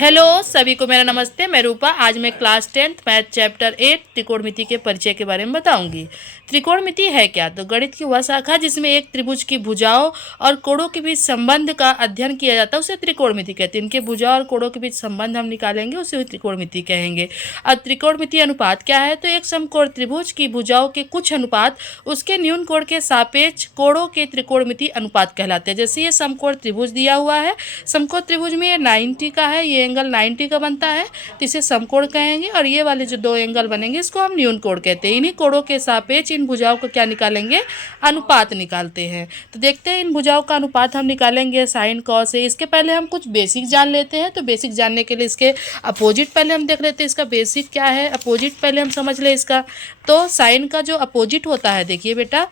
Hello सभी को मेरा नमस्ते। मैं रूपा। आज मैं क्लास 10th मैथ चैप्टर 8 त्रिकोणमिति के परिचय के बारे में बताऊंगी। त्रिकोणमिति है क्या? तो गणित की वह शाखा जिसमें एक त्रिभुज की भुजाओं और कोणों के बीच संबंध का अध्ययन किया जाता है उसे त्रिकोणमिति कहते हैं। इनके भुजा और कोणों के बीच संबंध हम निकालेंगे उसे त्रिकोणमिति कहेंगे। अब त्रिकोणमिति अनुपात क्या है? तो एक समकोण त्रिभुज की भुजाओं के कुछ अनुपात उसके न्यून कोण के सापेक्ष कोणों के त्रिकोणमिति अनुपात कहलाते हैं। जैसे ये समकोण त्रिभुज दिया हुआ है, समकोण त्रिभुज में ये 90 का है, ये एंगल 90 का बनता है तो इसे समकोण कहेंगे। और ये वाले जो दो एंगल बनेंगे इसको हम न्यून कोण कहते हैं। इन्हीं कोणों के सापेक्ष इन भुजाओं को क्या निकालेंगे? अनुपात निकालते हैं। तो देखते हैं इन भुजाओं का अनुपात हम निकालेंगे साइन कॉस है। इसके पहले हम कुछ बेसिक जान लेते हैं। तो बेसिक जानने के लिए इसके अपोजिट पहले हम देख लेते हैं। इसका बेसिक क्या है, अपोजिट पहले हम समझ लें इसका। तो साइन का जो अपोजिट होता है, देखिए बेटा,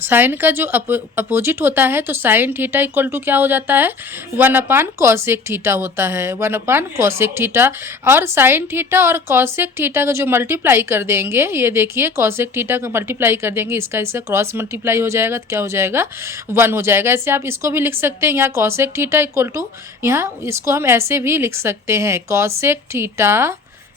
साइन का जो अपोजिट होता है तो साइन थीटा इक्वल टू क्या हो जाता है? 1 कॉसेक थीटा होता है, 1 कॉसेक थीटा। और साइन थीटा और कॉसेक थीटा का जो मल्टीप्लाई कर देंगे, ये देखिए कॉसेक थीटा का मल्टीप्लाई कर देंगे, इसका क्रॉस मल्टीप्लाई हो जाएगा तो क्या हो जाएगा? 1 हो जाएगा। ऐसे आप इसको भी लिख सकते हैं, यहाँ कॉसेक थीटा इक्वल टू, यहाँ इसको हम ऐसे भी लिख सकते हैं, cosec theta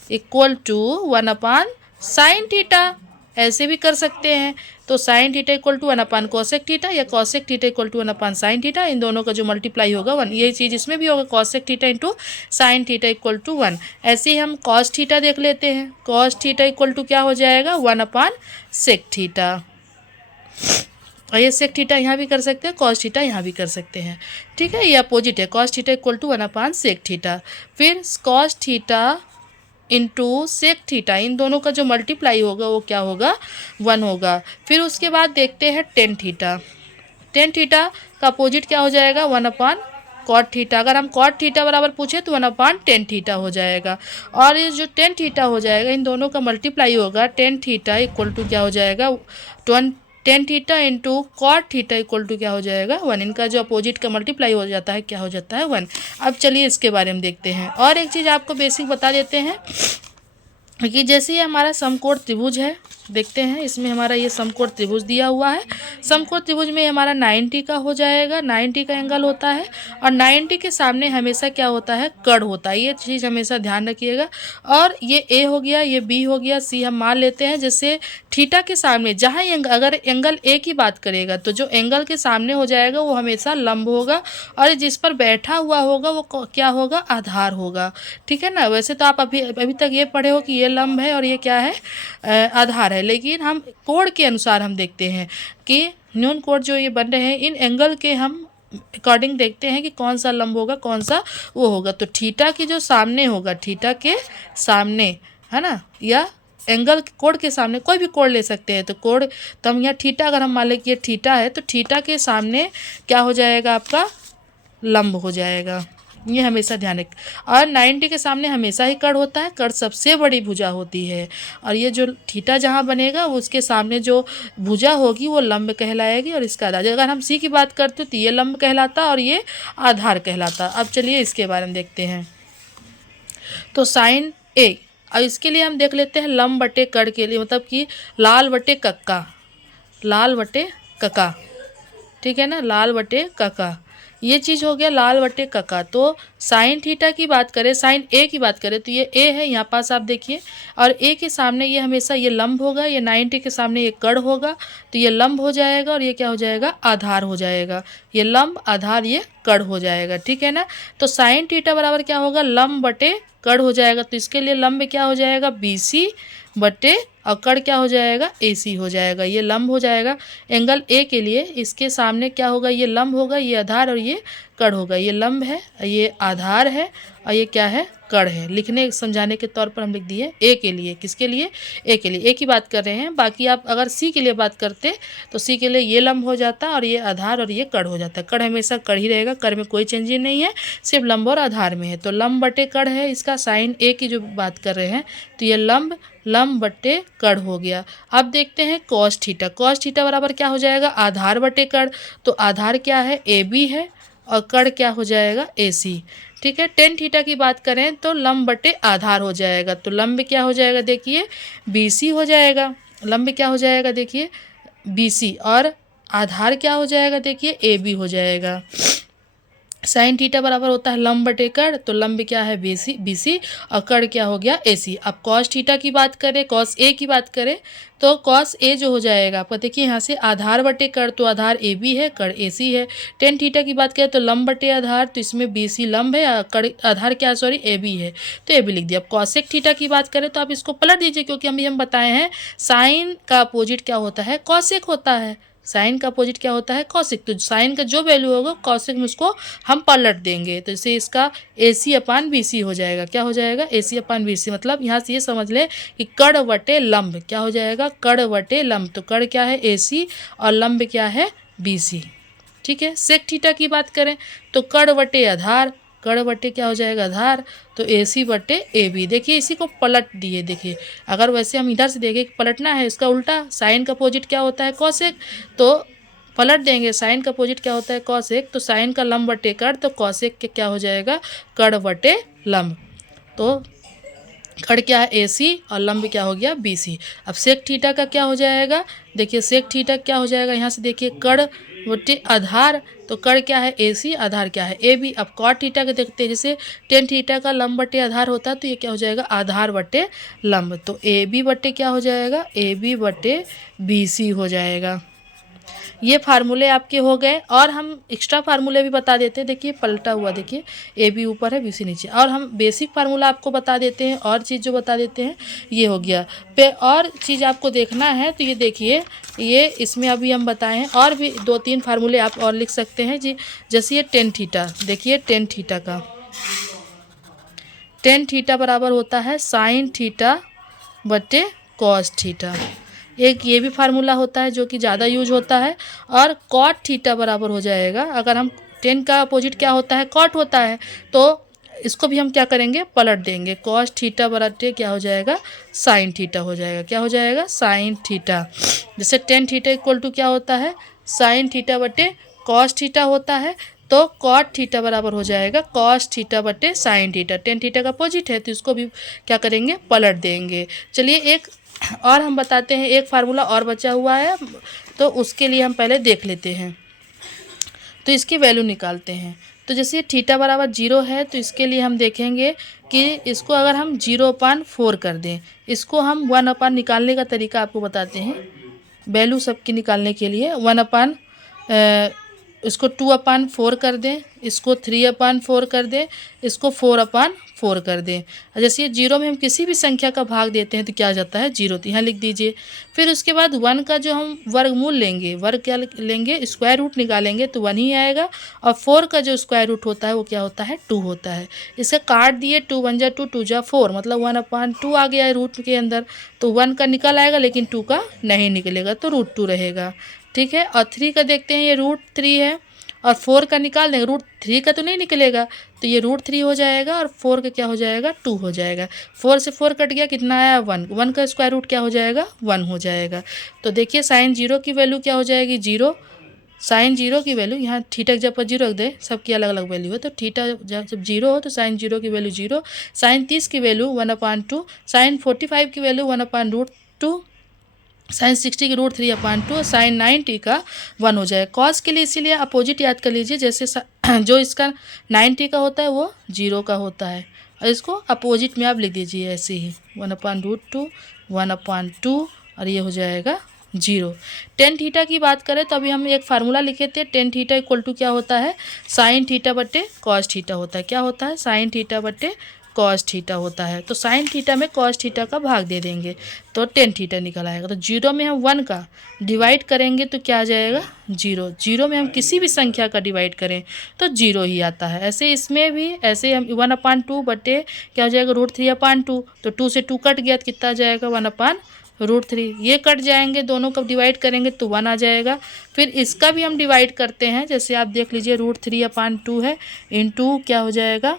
equal to 1 sine theta, ऐसे भी कर सकते हैं। तो sine theta equal to 1 cosec theta या cosec theta equal to 1 sine theta, इन दोनों का जो मल्टीप्लाई होगा 1, यही चीज़ इसमें भी होगा, cosec theta into sine theta equal to 1। ऐसे ही हम कॉस थीटा देख लेते हैं। कॉस थीटा इक्वल टू क्या हो जाएगा? 1 सेक थीटा। और ये सेक थीटा यहाँ भी कर सकते हैं, कॉस थीटा यहाँ भी कर सकते हैं। ठीक है, ये अपोजिट है, cos theta equal to 1 sec theta. फिर cos theta into sec theta, इन दोनों का जो मल्टीप्लाई होगा वो क्या होगा? 1 होगा। फिर उसके बाद देखते हैं टेन थीटा। टेन थीटा का अपोजिट क्या हो जाएगा? 1 कॉट थीटा। अगर हम कॉट थीटा बराबर पूछे तो 1 टेन थीटा हो जाएगा। और ये जो टेन थीटा हो जाएगा, इन दोनों का मल्टीप्लाई होगा, टेन थीटा इक्वल टू क्या हो जाएगा? Tan theta into cot theta equal to क्या हो जाएगा? 1। इनका जो अपोजिट का मल्टीप्लाई हो जाता है क्या हो जाता है? 1। अब चलिए इसके बारे में देखते हैं। और एक चीज़ आपको बेसिक बता देते हैं कि जैसे ये हमारा समकोण त्रिभुज है, देखते हैं इसमें हमारा ये समकोण त्रिभुज दिया हुआ है। समकोण त्रिभुज में हमारा 90 का हो जाएगा, 90 का एंगल होता है। और 90 के सामने हमेशा क्या होता है? कड़ होता है। ये चीज़ हमेशा ध्यान रखिएगा। और ये ए हो गया, ये बी हो गया, सी हम मान लेते हैं। जैसे थीटा के सामने जहाँ अगर एंगल ए की बात करेगा तो जो एंगल के सामने हो जाएगा वो हमेशा लंब होगा, और जिस पर बैठा हुआ होगा वो क्या होगा? आधार होगा। ठीक है ना। वैसे तो आप अभी तक ये पढ़े हो कि ये लंब है और ये क्या है? आधार है। लेकिन हम कोण के अनुसार हम देखते हैं कि न्यून कोण जो ये बन रहे हैं, इन एंगल के हम अकॉर्डिंग देखते हैं कि कौन सा लंब होगा, कौन सा वो होगा। तो थीटा के जो सामने होगा, थीटा के सामने है ना, या एंगल कोण के सामने, कोई भी कोण ले सकते हैं। तो कोण, तो हम यहाँ थीटा, अगर हम मान लें कि ये थीटा है तो थीटा के सामने क्या हो जाएगा? आपका लंब हो जाएगा। ये हमेशा ध्यान रख। और 90 के सामने हमेशा ही कड़ होता है, कड़ सबसे बड़ी भुजा होती है। और ये जो थीटा जहाँ बनेगा उसके सामने जो भुजा होगी वो लंब कहलाएगी, और इसका आधार, अगर हम सी की बात करते तो ये लंब कहलाता और ये आधार कहलाता। अब चलिए इसके बारे में देखते हैं। तो साइन ए, और इसके लिए हम देख लेते हैं लंब बटे कड़ के लिए, मतलब कि लाल बटे कक्का, लाल बटे कक्का। ठीक है ना, लाल बटे कक्का, ये चीज़ हो गया लाल बटे कक्का। तो साइन थीटा की बात करें, साइन ए की बात करें तो ये ए है यहाँ पास, आप देखिए। और ए के सामने ये हमेशा ये लंब होगा, ये 90 के सामने ये कड़ होगा तो ये लंब हो जाएगा, और ये क्या हो जाएगा? आधार हो जाएगा। ये लंब, आधार, ये कड़ हो जाएगा। ठीक है ना। तो साइन थीटा बराबर क्या होगा? लंब बटे कड़ हो जाएगा। तो इसके लिए लंब क्या हो जाएगा? BC बटे, और कड़ क्या हो जाएगा? AC हो जाएगा। ये लंब हो जाएगा एंगल ए के लिए। इसके सामने क्या होगा? ये लंब होगा, ये आधार, और ये कड़ होगा। ये लंब है, ये आधार है, और ये क्या है? कड़ है। लिखने समझाने के तौर पर हम लिख दिए ए के लिए। किसके लिए? ए के लिए। ए की बात कर रहे हैं। बाकी आप अगर सी के लिए बात करते तो सी के लिए ये लंब हो जाता और ये आधार और ये कड़ हो जाता। कड़ हमेशा कड़ ही रहेगा, कड़ में कोई चेंज नहीं है, सिर्फ लंब और आधार में है। तो लंब बटे कड़ है इसका, साइन ए की जो बात कर रहे हैं तो ये लंब, लंब बटे कड़ हो गया। अब देखते हैं कॉस थीटा। कॉस थीटा बराबर क्या हो जाएगा? आधार बटे कड़। तो आधार क्या है? AB है, और कड़ क्या हो जाएगा? AC। ठीक है। टेन थीटा की बात करें तो लंब बटे आधार हो जाएगा। तो लंब क्या हो जाएगा? देखिए BC हो जाएगा। लंब क्या हो जाएगा? देखिए BC, और आधार क्या हो जाएगा? देखिए AB हो जाएगा। साइन थीटा बराबर होता है लंब बटे कड़, तो लंब क्या है BC और कड़ क्या हो गया AC। अब कॉस थीटा की बात करें, कॉस A की बात करें तो कॉस A जो हो जाएगा आपका, देखिए यहाँ से आधार बटे कड़, तो आधार AB है, कड़ AC है। टेन थीटा की बात करें तो लंब बटे आधार, तो इसमें BC लंब है, कड़ आधार क्या सॉरी AB है, तो AB लिख दिया। अब कॉसेक थीटा की बात करें तो आप इसको पलट दीजिए, क्योंकि हम बताए हैं साइन का अपोजिट क्या होता है, कॉसेक होता है। साइन का अपोजिट क्या होता है, कॉसेक। तो साइन का जो वैल्यू होगा कॉसेक में उसको हम पलट देंगे, तो इसे इसका AC/BC हो जाएगा। क्या हो जाएगा, AC/BC। मतलब यहाँ से ये समझ ले कि कड़ वटे लंब क्या हो जाएगा, कड़ वटे लंब। तो कड़ क्या है AC और लंब क्या है BC। ठीक है। सेक थीटा की बात करें तो कड़ वटे आधार, कड़ बटे क्या हो जाएगा आधार, तो AC/AB। देखिए इसी को पलट दिए। देखिए अगर वैसे हम इधर से देखें पलटना है, इसका उल्टा साइन का अपोजिट क्या होता है कॉसेक, तो पलट देंगे। साइन का अपोजिट क्या होता है कॉसेक, तो साइन का लंब बटे कड़, तो कॉसेक के क्या हो जाएगा कड़ बटे लंब। तो कड़ क्या है AC और लंब क्या हो गया BC। अब सेक थीटा का क्या हो जाएगा, देखिए सेक थीटा क्या हो जाएगा, यहाँ से देखिए कड़ बटे आधार, तो कड़ क्या है AC, आधार क्या है AB। अब कॉट थीटा का देखते हैं, जैसे टेन थीटा का लंब बटे आधार होता है, तो ये क्या हो जाएगा आधार बटे लंब, तो AB बटे क्या हो जाएगा AB बटे BC हो जाएगा। ये फार्मूले आपके हो गए, और हम एक्स्ट्रा फार्मूले भी बता देते हैं। देखिए पलटा हुआ, देखिए AB ऊपर है BC नीचे, और हम बेसिक फार्मूला आपको बता देते हैं। और चीज़ जो बता देते हैं ये हो गया पे, और चीज़ आपको देखना है तो ये देखिए, ये इसमें अभी हम बताए हैं, और भी 2-3 फार्मूले आप और लिख सकते हैं जी। जैसे ये टेन थीटा, देखिए टेन थीटा का, टेन थीटा बराबर होता है साइन थीटा बटे कॉस थीटा। एक ये भी फार्मूला होता है जो कि ज़्यादा यूज होता है। और कॉट थीटा बराबर हो जाएगा, अगर हम टेन का अपोजिट क्या होता है कॉट होता है, तो इसको भी हम क्या करेंगे पलट देंगे। कॉस थीटा बराबर क्या हो जाएगा साइन थीटा हो जाएगा। क्या हो जाएगा साइन थीटा। जैसे टेन थीटा इक्वल टू क्या होता है साइन थीटा बटे कॉस थीटा होता है, तो कॉट थीटा बराबर हो जाएगा कॉस थीटा बटे साइन थीटा। टेन थीटा का अपोजिट है तो इसको भी क्या करेंगे पलट देंगे। चलिए एक और हम बताते हैं, एक फार्मूला और बचा हुआ है, तो उसके लिए हम पहले देख लेते हैं। तो इसकी वैल्यू निकालते हैं। तो जैसे थीटा बराबर 0 है, तो इसके लिए हम देखेंगे कि इसको अगर हम 0/4 कर दें, इसको हम 1/, निकालने का तरीका आपको बताते हैं। वैल्यू सबकी निकालने के लिए 1/, इसको 2/4 कर दें, इसको 3/4 कर दें, इसको 4/4 कर दें। जैसे ये 0 में हम किसी भी संख्या का भाग देते हैं तो क्या आ जाता है 0, तो यहाँ लिख दीजिए। फिर उसके बाद 1 का जो हम वर्गमूल लेंगे, वर्ग क्या लेंगे स्क्वायर रूट निकालेंगे तो 1 ही आएगा। और 4 का जो स्क्वायर रूट होता है वो क्या होता है 2 होता है। इसे काट दिए, 2 1 जा 2, 2 जा 4, मतलब 1/2 आ गया है रूट के अंदर। तो 1 का निकल आएगा लेकिन 2 का नहीं निकलेगा, तो √2 रहेगा। ठीक है। और 3 का देखते हैं, ये √3 है, और 4 का निकाल देंगे, √3 का तो नहीं निकलेगा, तो ये √3 हो जाएगा, और 4 का क्या हो जाएगा 2 हो जाएगा। 4 से 4 कट गया, कितना आया 1, 1 का स्क्वायर रूट क्या हो जाएगा 1 हो जाएगा। तो देखिए साइन 0 की वैल्यू क्या हो जाएगी 0, साइन 0 की वैल्यू, यहाँ थीटा जब पर 0 रख दे, सबकी अलग अलग वैल्यू है, तो थीटा जब 0 हो तो साइन 0 की वैल्यू 0, साइन 30 की वैल्यू 1/2, साइन 45 की वैल्यू 1/√2, साइन 60 की √3/2, साइन 90 का 1 हो जाए। कॉस के लिए इसीलिए अपोजिट याद कर लीजिए, जैसे जो इसका 90 का होता है वो 0 का होता है, और इसको अपोजिट में आप लिख दीजिए ऐसे ही 1/√2, 1/2, और ये हो जाएगा 0। टेन थीटा की बात करें तो अभी हम एक फार्मूला लिखे थे, टेन थीटा इक्वल टू क्या होता है साइन थीटा बटे कॉस थीटा होता है। क्या होता है साइन थीटा बटे कॉस थीटा होता है। तो साइन थीटा में कॉस थीटा का भाग दे देंगे तो टेन थीटा निकल आएगा। तो 0 में हम 1 का डिवाइड करेंगे तो क्या आ जाएगा 0। 0 में हम किसी भी संख्या का डिवाइड करें तो 0 ही आता है। ऐसे इसमें भी ऐसे हम 1/2 बटे क्या हो जाएगा √3/2, तो 2 से 2 कट गया तो कितना आ जाएगा 1/√3। ये कट जाएंगे, दोनों को डिवाइड करेंगे तो 1 आ जाएगा। फिर इसका भी हम डिवाइड करते हैं, जैसे आप देख लीजिए √3/2 है, इंटू क्या हो जाएगा,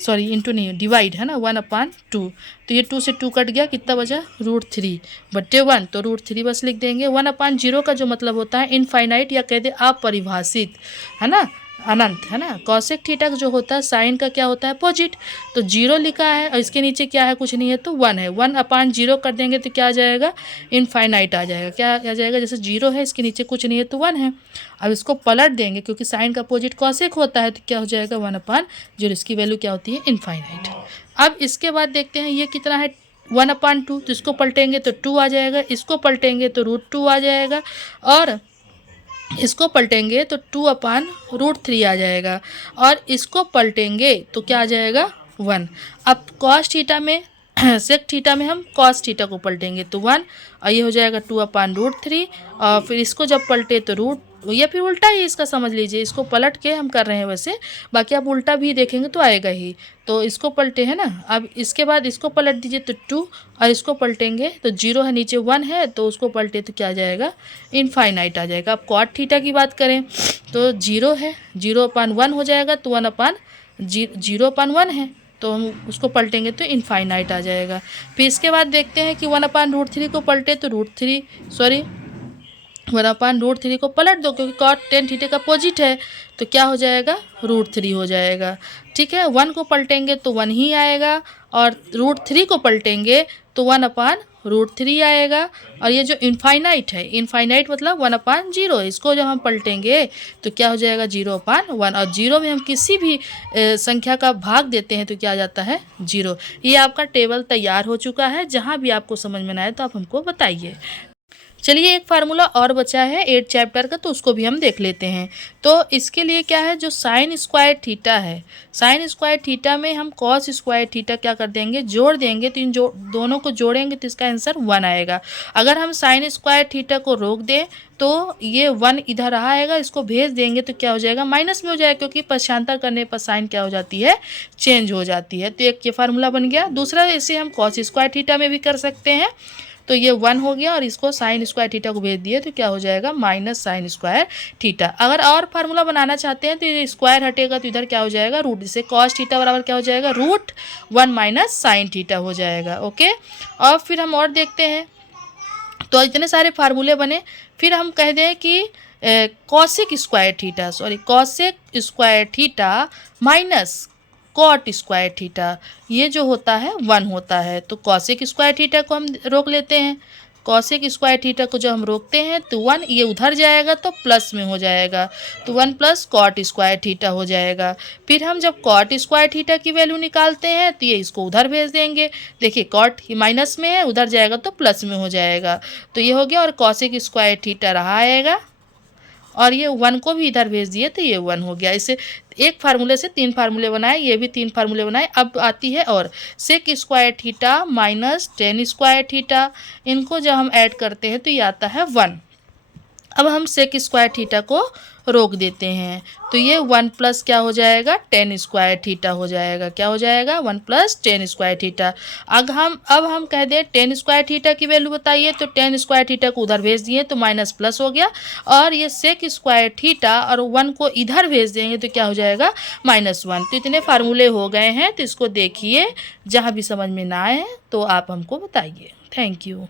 सॉरी इंटू नहीं डिवाइड है ना 1/2, तो ये 2 से 2 कट गया, कितना बचा √3 बटे 1, तो √3 बस लिख देंगे। 1/0 का जो मतलब होता है इनफाइनाइट या कह दे अपरिभाषित, है ना, अनंत, है ना। कॉसेक थीटा जो होता है साइन का क्या होता है अपोजिट। तो 0 लिखा है और इसके नीचे क्या है, कुछ नहीं है तो 1 है। 1/0 कर देंगे तो क्या आ जाएगा, इनफाइनाइट आ जाएगा। क्या आ जाएगा, जैसे 0 है इसके नीचे कुछ नहीं है तो 1 है। अब इसको पलट देंगे क्योंकि साइन का अपोजिट कॉसेक होता है, तो क्या हो जाएगा 1/0, इसकी वैल्यू क्या होती है, इनफाइनाइट। अब इसके बाद देखते हैं ये कितना है 1/2, तो इसको पलटेंगे तो 2 आ जाएगा, इसको पलटेंगे तो √2 आ जाएगा, और इसको पलटेंगे तो 2/√3 आ जाएगा, और इसको पलटेंगे तो क्या आ जाएगा 1। अब कॉस थीटा में सेक थीटा में हम कॉस थीटा को पलटेंगे तो 1, और ये हो जाएगा 2/√3, और फिर इसको जब पलटे तो रूट, या फिर उल्टा ही इसका समझ लीजिए, इसको पलट के हम कर रहे हैं वैसे, बाकी आप उल्टा भी देखेंगे तो आएगा ही। तो इसको पलटे है ना, अब इसके बाद इसको पलट दीजिए तो 2, और इसको पलटेंगे तो 0 है नीचे 1 है, तो उसको पलटे तो क्या आ जाएगा, इनफाइनाइट आ जाएगा। अब कॉट थीटा की बात करें तो 0 है, 0/1 हो जाएगा, तो 0/1 है, तो हम उसको पलटेंगे तो इनफाइनाइट आ जाएगा। फिर इसके बाद देखते हैं कि 1/√3 को पलटे तो 1/√3 को पलट दो, क्योंकि कॉट टेन थीटा का अपोजिट है, तो क्या हो जाएगा, √3 हो जाएगा। ठीक है, 1 को पलटेंगे तो 1 ही आएगा, और √3 को पलटेंगे तो 1/√3 आएगा। और ये जो इनफाइनाइट है, इनफाइनाइट मतलब 1/0, इसको जब हम पलटेंगे तो क्या हो जाएगा 0/1, और 0 में हम किसी भी संख्या का भाग देते हैं तो क्या आ जाता है 0। ये आपका टेबल तैयार हो चुका है, जहाँ भी आपको समझ में ना आए तो आप हमको बताइए। चलिए एक फार्मूला और बचा है 8 चैप्टर का, तो उसको भी हम देख लेते हैं। तो इसके लिए क्या है, जो साइन स्क्वायर थीटा है, साइन स्क्वायर थीटा में हम कॉस स्क्वायर थीटा क्या कर देंगे, जोड़ देंगे, तो इन दोनों को जोड़ेंगे तो इसका आंसर 1 आएगा। अगर हम साइन स्क्वायर थीटा को रोक दें तो ये 1 इधर आएगा, इसको भेज देंगे तो क्या हो जाएगा, माइनस में हो जाएगा, क्योंकि पक्षांतर करने पर साइन क्या हो जाती है, चेंज हो जाती है। तो एक ये फार्मूला बन गया। दूसरा इसे हम कॉस स्क्वायर थीटा में भी कर सकते हैं, तो ये 1 हो गया, और इसको साइन स्क्वायर थीटा को भेज दिए तो क्या हो जाएगा, माइनस साइन स्क्वायर थीटा। अगर और फार्मूला बनाना चाहते हैं तो ये स्क्वायर हटेगा तो इधर क्या हो जाएगा, रूट, इसे कॉस थीटा बराबर क्या हो जाएगा, √1 - साइन थीटा हो जाएगा। ओके, और फिर हम और देखते हैं। तो इतने सारे फार्मूले बने, फिर हम कह दें कि cosec square theta minus cot square theta, ये जो होता है 1 होता है। तो कॉसेक स्क्वायर थीटा को हम रोक लेते हैं, कॉसेक स्क्वायर थीटा को जब हम रोकते हैं तो 1 ये उधर जाएगा तो प्लस में हो जाएगा, तो 1 + कॉट स्क्वायर थीटा हो जाएगा। फिर हम जब कॉट स्क्वायर थीटा की वैल्यू निकालते हैं तो ये इसको उधर भेज देंगे, देखिए कॉट ही माइनस में है, उधर जाएगा तो प्लस में हो जाएगा, तो ये हो गया। और कॉसेक स्क्वायर थीटा रहा आएगा, और ये 1 को भी इधर भेज दिए तो ये 1 हो गया। इसे एक फार्मूले से 3 फार्मूले बनाए, ये भी 3 फार्मूले बनाए। अब आती है और sec square theta minus tan square theta, इनको जब हम ऐड करते हैं तो ये आता है 1। अब हम सेक स्क्वायर थीटा को रोक देते हैं, तो ये 1 + क्या हो जाएगा, टेन स्क्वायर थीटा हो जाएगा। क्या हो जाएगा, 1 + टेन स्क्वायर थीटा। अब हम कह दें टेन स्क्वायर थीटा की वैल्यू बताइए, तो टेन स्क्वायर थीटा को उधर भेज दिए तो माइनस प्लस हो गया, और ये सेक स्क्वायर थीटा और 1 को इधर भेज देंगे तो क्या हो जाएगा, -1। तो इतने फार्मूले हो गए हैं, तो इसको देखिए, जहाँ भी समझ में ना आए तो आप हमको बताइए। Thank you.